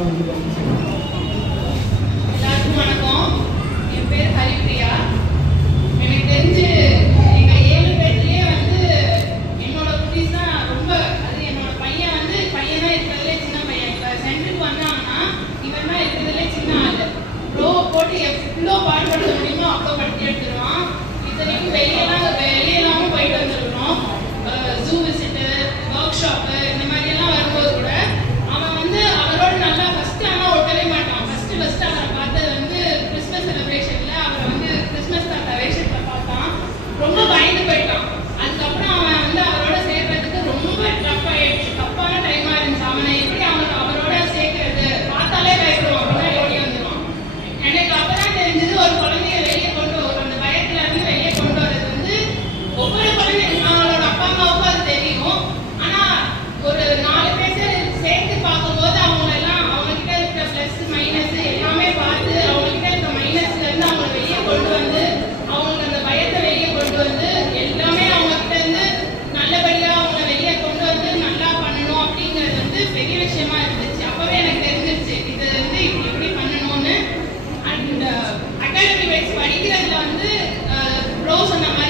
எல்லாருக்கும் வணக்கம். என் பேர் ஹரிப்ரியா. எனக்கு தெரிஞ்சு எங்க 7 பேர்லயே என்னோட குட்டீஸ் தான் ரொம்ப. அது என்னோட பையன் தான் இருக்கிறதுலே சின்ன பையன். இப்போ சென்டருக்கு வந்தாங்கன்னா இவன் தான் இருக்கிறதுலே சின்ன ஆளு. ரோவை போட்டு எவ்வளோ பாடுபடுத்த முடியுமோ அவ்வளோ படுத்தி எடுத்துருவான். இத்தனைக்கும் வெளியெல்லாமும் போயிட்டு வந்துருக்கணும். ஜூ விசிட்டு, ஒர்க் ஷாப்பு இந்த மாதிரி எல்லாம் வரும்போது கூட அவரோட நல்லா ஃபர்ஸ்ட் ஆனால் ஒட்டவே மாட்டான். ஃபர்ஸ்ட் அவரை பார்த்தது கிறிஸ்மஸ் செலிப்ரேஷன்ல அவரை கிறிஸ்மஸ் தாத்தா வேஷத்துல பார்த்தான். ரொம்ப பயந்து போயிட்டான். அதுக்கப்புறம் அவன் அவரோட சேர்றதுக்கு ரொம்ப டஃப் ஆயிடுச்சு. டஃப்பான டைமா இருந்துச்சு. அவனை எப்படி அவரோட சேர்க்கறது பார்த்தாலே பயப்படுவான். அப்படின்னா ஓடி வந்துடுவான். எனக்கு அப்பதான் தெரிஞ்சது ஒரு குழந்தைய வெளியே அந்த பயத்துல இருந்து வெளியே கொண்டு வர்றது ஒவ்வொரு குழந்தையும் அவங்களோட அப்பா அம்மாவுக்கும் அது தெரியும். ஆனா ஒரு 4 பேர் சேர்த்து பார்க்கும்போது அவங்ககிட்ட இருக்கிற பிளஸ் மைனஸ் எல்லாமே பார்த்து அவங்ககிட்ட இருக்கிற மைனஸ்ல இருந்து அவங்க வெளியே கொண்டு வந்து அவங்க அந்த பயத்தை வெளியே கொண்டு வந்து எல்லாமே அவங்ககிட்ட இருந்து நல்லபடியா அவங்க வெளியே கொண்டு வந்து நல்லா பண்ணணும் அப்படிங்கிறது பெரிய விஷயமா இருந்துச்சு. அப்பவே எனக்கு தெரிஞ்சிருச்சு இது இப்படி பண்ணணும்னு. அண்ட் அகாடமி வைஸ் படிக்கிறதுல ப்ரோ சொன்ன மாதிரி